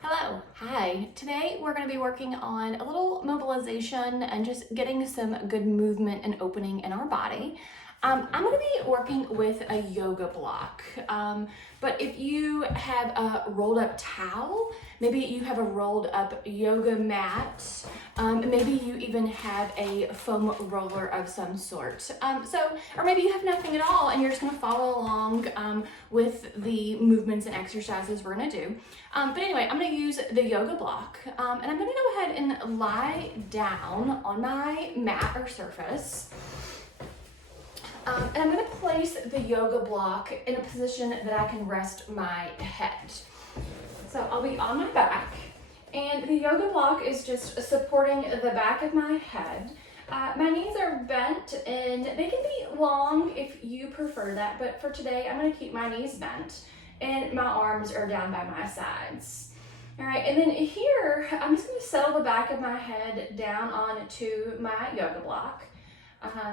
Hello, hi. Today we're going to be working on a little mobilization and just getting some good movement and opening in our body. I'm going to be working with a yoga block, but if you have a rolled up towel, maybe you have a rolled up yoga mat, maybe you even have a foam roller of some sort. Or maybe you have nothing at all and you're just going to follow along with the movements and exercises we're going to do. But anyway, I'm going to use the yoga block, and I'm going to go ahead and lie down on my mat or surface. And I'm going to place the yoga block in a position that I can rest my head. So I'll be on my back, and the yoga block is just supporting the back of my head. My knees are bent, and they can be long if you prefer that, but for today, I'm going to keep my knees bent, and my arms are down by my sides. All right, and then here, I'm just going to settle the back of my head down onto my yoga block.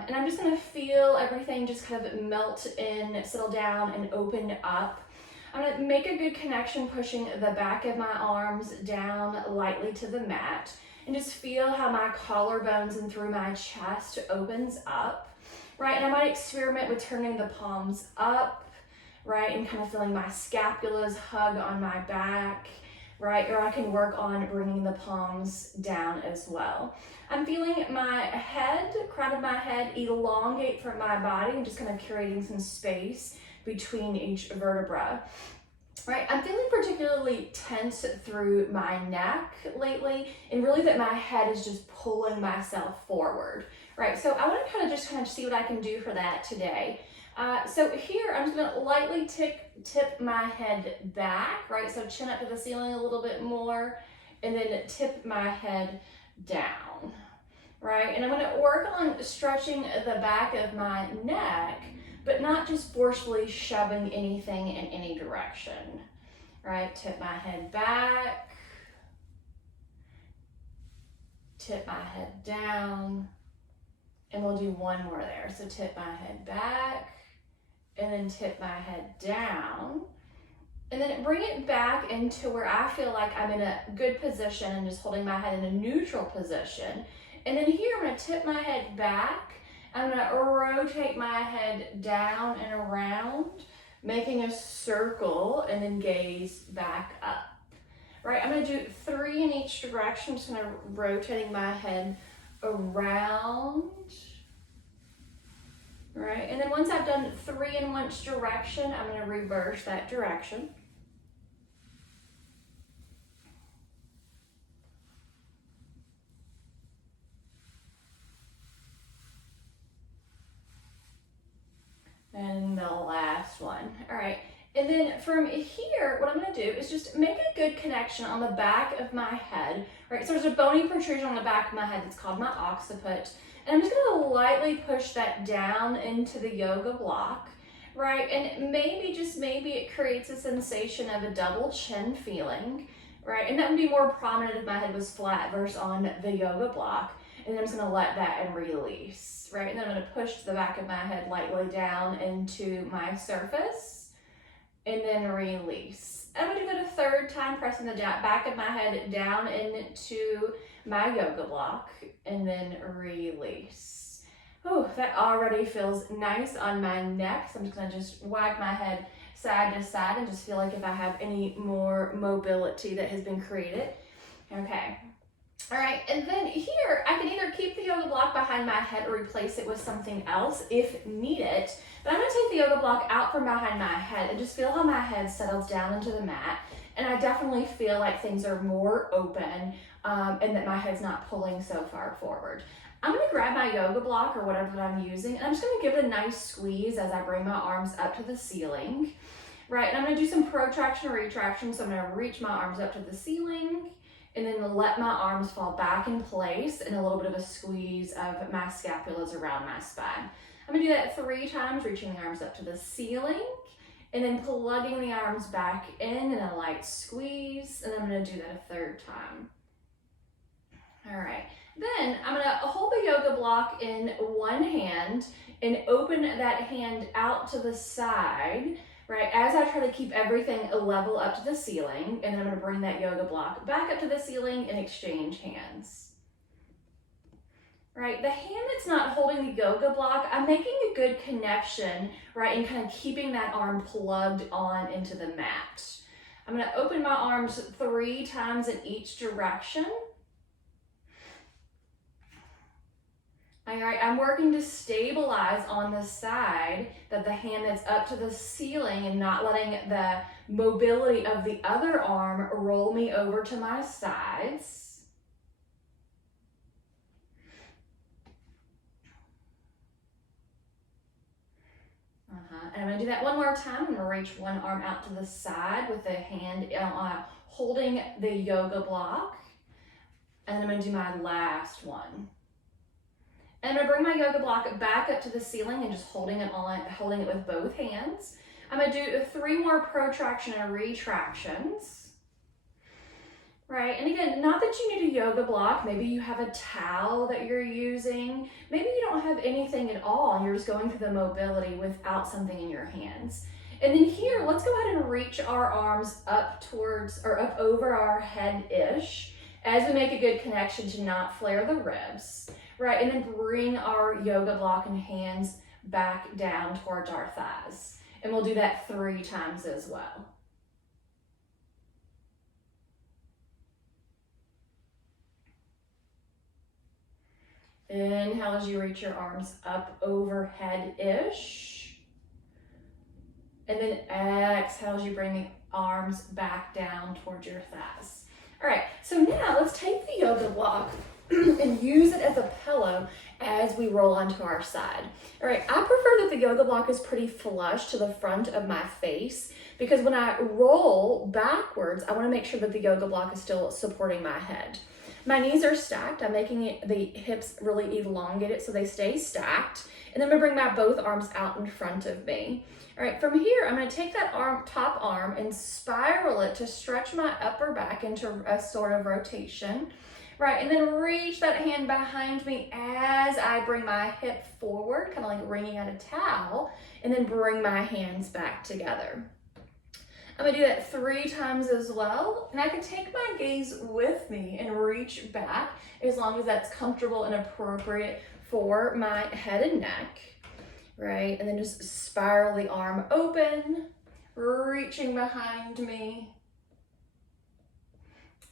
And I'm just going to feel everything just kind of melt in, settle down, and open up. I'm going to make a good connection, pushing the back of my arms down lightly to the mat, and just feel how my collarbones and through my chest opens up, right? And I might experiment with turning the palms up, right? And kind of feeling my scapulas hug on my back, right? Or I can work on bringing the palms down as well. I'm feeling my head, crown of my head, elongate from my body and just kind of creating some space between each vertebra. Right, I'm feeling particularly tense through my neck lately, and really that my head is just pulling myself forward. Right, so I want to kind of see what I can do for that today. So here I'm just going to lightly tip my head back, right? So chin up to the ceiling a little bit more, and then tip my head down, right? And I'm going to work on stretching the back of my neck, but not just forcefully shoving anything in any direction, right? Tip my head back, tip my head down, and we'll do one more there. So tip my head back, and then tip my head down, and then bring it back into where I feel like I'm in a good position and just holding my head in a neutral position. And then here I'm going to tip my head back. I'm going to rotate my head down and around, making a circle, and then gaze back up. Right, I'm going to do 3 in each direction. Just kind of rotating my head around. Right, and then once I've done 3 in one direction, I'm going to reverse that direction. And the last one. All right, and then from here, what I'm going to do is just make a good connection on the back of my head. Right, so there's a bony protrusion on the back of my head that's called my occiput. And I'm just going to lightly push that down into the yoga block, right? And maybe, just maybe, it creates a sensation of a double chin feeling, right? And that would be more prominent if my head was flat versus on the yoga block. And then I'm just going to let that and release, right? And then I'm going to push the back of my head lightly down into my surface, and then release. I'm going to do that a 3rd time, pressing the back of my head down into my yoga block, and then release. Oh, that already feels nice on my neck. So I'm just going to just wag my head side to side and just feel like if I have any more mobility that has been created. Okay. All right, and then here I can either keep the yoga block behind my head or replace it with something else if needed. But I'm going to take the yoga block out from behind my head and just feel how my head settles down into the mat. And I definitely feel like things are more open and that my head's not pulling so far forward. I'm going to grab my yoga block or whatever I'm using, and I'm just going to give it a nice squeeze as I bring my arms up to the ceiling. Right, and I'm going to do some protraction or retraction. So I'm going to reach my arms up to the ceiling, and then let my arms fall back in place, and a little bit of a squeeze of my scapulas around my spine. I'm going to do that 3 times, reaching the arms up to the ceiling, and then plugging the arms back in a light squeeze, and I'm going to do that a 3rd time. All right, then I'm going to hold the yoga block in one hand and open that hand out to the side, right? As I try to keep everything level up to the ceiling, and then I'm gonna bring that yoga block back up to the ceiling and exchange hands. Right, the hand that's not holding the yoga block, I'm making a good connection, right, and kind of keeping that arm plugged on into the mat. I'm gonna open my arms 3 times in each direction. All right, I'm working to stabilize on the side that the hand that's up to the ceiling and not letting the mobility of the other arm roll me over to my sides. And I'm gonna do that one more time. I'm gonna reach one arm out to the side with the hand holding the yoga block. And then I'm gonna do my last one. And I'm gonna bring my yoga block back up to the ceiling and just holding it with both hands. I'm gonna do 3 more protraction and retractions. Right, and again, not that you need a yoga block. Maybe you have a towel that you're using. Maybe you don't have anything at all and you're just going through the mobility without something in your hands. And then here, let's go ahead and reach our arms up towards or up over our head-ish as we make a good connection to not flare the ribs, right? And then bring our yoga block and hands back down towards our thighs. And we'll do that 3 times as well. Inhale as you reach your arms up overhead-ish. And then exhale as you bring the arms back down towards your thighs. All right, so now let's take the yoga block and use it as a pillow as we roll onto our side. All right, I prefer that the yoga block is pretty flush to the front of my face because when I roll backwards, I want to make sure that the yoga block is still supporting my head. My knees are stacked. I'm making the hips really elongated so they stay stacked. And then I'm gonna bring my both arms out in front of me. All right, from here, I'm gonna take that top arm and spiral it to stretch my upper back into a sort of rotation. Right, and then reach that hand behind me as I bring my hip forward, kind of like wringing out a towel, and then bring my hands back together. I'm gonna do that 3 times as well. And I can take my gaze with me and reach back as long as that's comfortable and appropriate for my head and neck, right? And then just spiral the arm open, reaching behind me,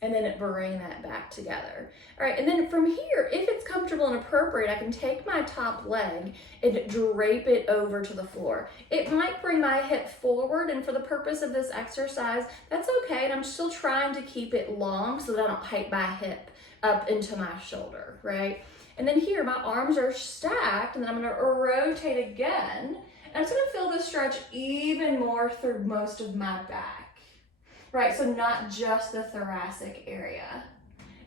and then bring that back together. All right, and then from here, if it's comfortable and appropriate, I can take my top leg and drape it over to the floor. It might bring my hip forward, and for the purpose of this exercise, that's okay. And I'm still trying to keep it long so that I don't hike my hip up into my shoulder, right? And then here, my arms are stacked, and then I'm gonna rotate again. And I'm just gonna feel this stretch even more through most of my back. Right, so not just the thoracic area.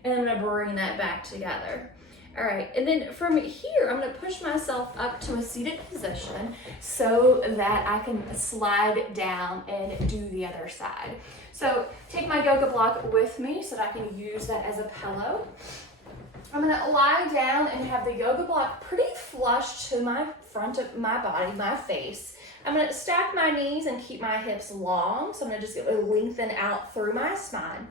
And I'm gonna bring that back together. All right, and then from here, I'm gonna push myself up to a seated position so that I can slide down and do the other side. So take my yoga block with me so that I can use that as a pillow. I'm gonna lie down and have the yoga block pretty flush to my front of my body, my face. I'm gonna stack my knees and keep my hips long. So I'm gonna just lengthen out through my spine.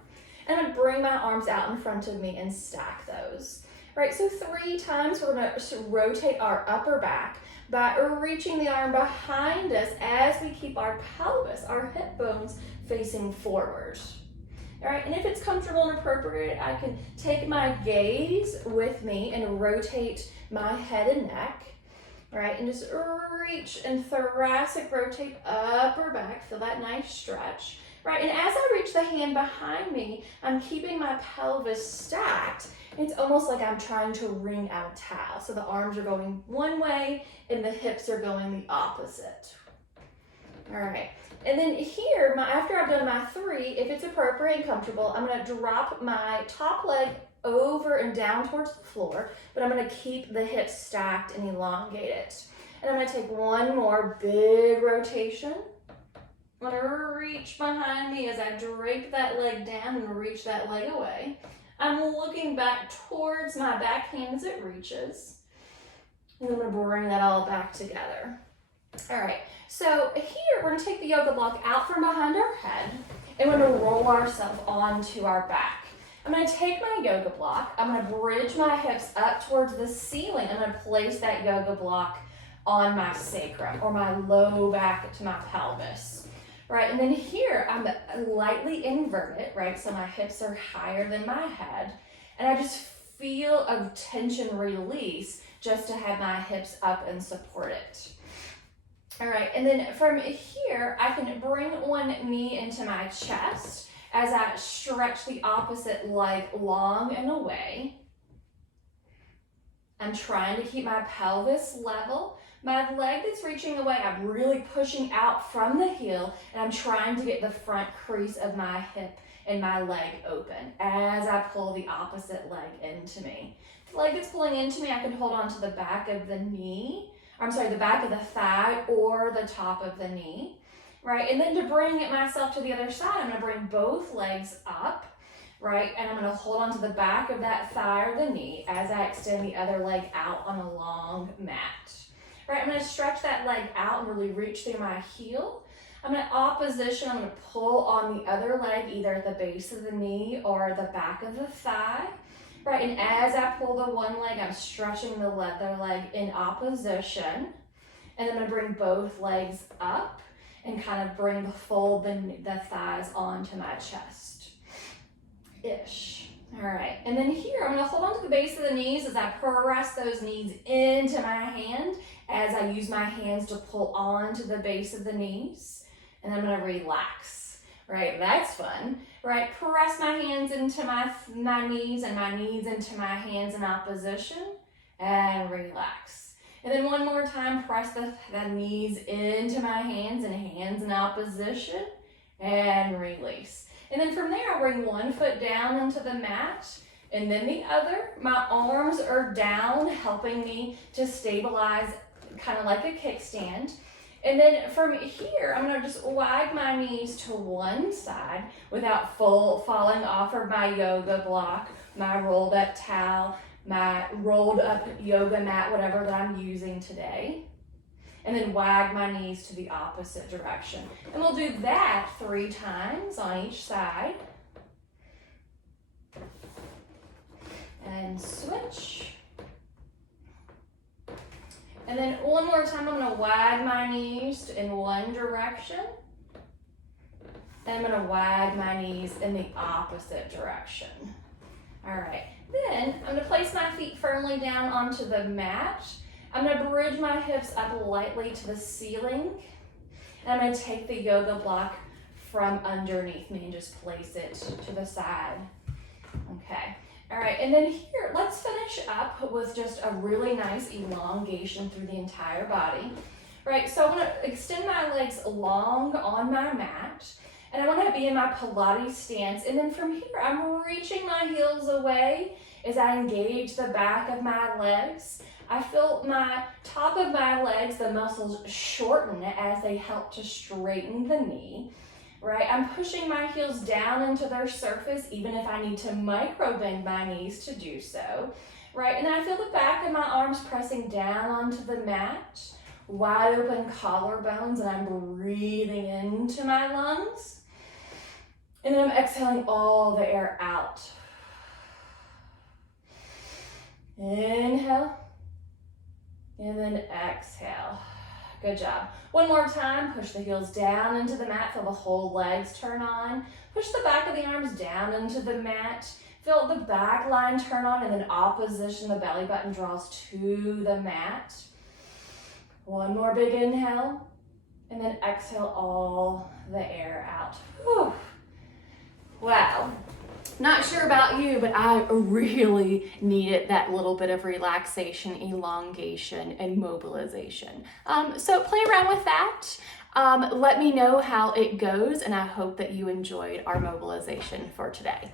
And I'm gonna bring my arms out in front of me and stack those. All right, so 3 times we're gonna rotate our upper back by reaching the arm behind us as we keep our pelvis, our hip bones facing forward. All right, and if it's comfortable and appropriate, I can take my gaze with me and rotate my head and neck. All right, and just reach and thoracic rotate upper back, feel that nice stretch. Right, and as I reach the hand behind me, I'm keeping my pelvis stacked. It's almost like I'm trying to wring out a towel. So the arms are going one way and the hips are going the opposite. All right, and then here, after I've done my 3, if it's appropriate and comfortable, I'm gonna drop my top leg over and down towards the floor, but I'm gonna keep the hips stacked and elongated. And I'm gonna take one more big rotation. I'm gonna reach behind me as I drape that leg down and reach that leg away. I'm looking back towards my back hand as it reaches. And I'm gonna bring that all back together. All right, so here we're gonna take the yoga block out from behind our head and we're gonna roll ourselves onto our back. I'm gonna take my yoga block, I'm gonna bridge my hips up towards the ceiling. I'm gonna place that yoga block on my sacrum or my low back to my pelvis. Right, and then here I'm lightly inverted, right? So my hips are higher than my head. And I just feel a tension release just to have my hips up and support it. All right, and then from here, I can bring one knee into my chest as I stretch the opposite leg long and away. I'm trying to keep my pelvis level. My leg that's reaching away, I'm really pushing out from the heel, and I'm trying to get the front crease of my hip and my leg open as I pull the opposite leg into me. The leg that's pulling into me, I can hold on to the back of the knee, the back of the thigh or the top of the knee, right? And then to bring it myself to the other side, I'm gonna bring both legs up, right? And I'm gonna hold on to the back of that thigh or the knee as I extend the other leg out on a long mat. Right, I'm gonna stretch that leg out and really reach through my heel. I'm gonna opposition, I'm gonna pull on the other leg, either at the base of the knee or the back of the thigh. Right, and as I pull the one leg, I'm stretching the other leg in opposition. And then I'm gonna bring both legs up and kind of fold the thighs onto my chest. Ish. All right, and then here, I'm gonna hold on to the base of the knees as I press those knees into my hand as I use my hands to pull onto the base of the knees. And I'm gonna relax, right? That's fun, right? Press my hands into my knees and my knees into my hands in opposition and relax. And then one more time, press the knees into my hands and hands in opposition and release. And then from there, I'll bring one foot down into the mat and then the other. My arms are down, helping me to stabilize kind of like a kickstand. And then from here, I'm gonna just wag my knees to one side without falling off of my yoga block, my rolled up towel, my rolled up yoga mat, whatever that I'm using today. And then wag my knees to the opposite direction. And we'll do that 3 times on each side. And switch. And then one more time, I'm gonna wag my knees in one direction. And I'm gonna wag my knees in the opposite direction. All right, then I'm gonna place my feet firmly down onto the mat. I'm gonna bridge my hips up lightly to the ceiling. And I'm gonna take the yoga block from underneath me and just place it to the side. Okay. All right, and then here, let's finish up with just a really nice elongation through the entire body. Right, so I'm gonna extend my legs long on my mat, and I wanna be in my Pilates stance, and then from here, I'm reaching my heels away as I engage the back of my legs. I feel my top of my legs, the muscles shorten as they help to straighten the knee. Right, I'm pushing my heels down into their surface, even if I need to micro bend my knees to do so. Right, and then I feel the back of my arms pressing down onto the mat, wide open collarbones, and I'm breathing into my lungs. And then I'm exhaling all the air out. Inhale, and then exhale. Good job. One more time, push the heels down into the mat, feel the whole legs turn on. Push the back of the arms down into the mat. Feel the back line turn on, and then opposition, the belly button draws to the mat. One more big inhale, and then exhale all the air out. Whew. Wow. Not sure about you, but I really needed that little bit of relaxation, elongation, and mobilization. So play around with that. Let me know how it goes, and I hope that you enjoyed our mobilization for today.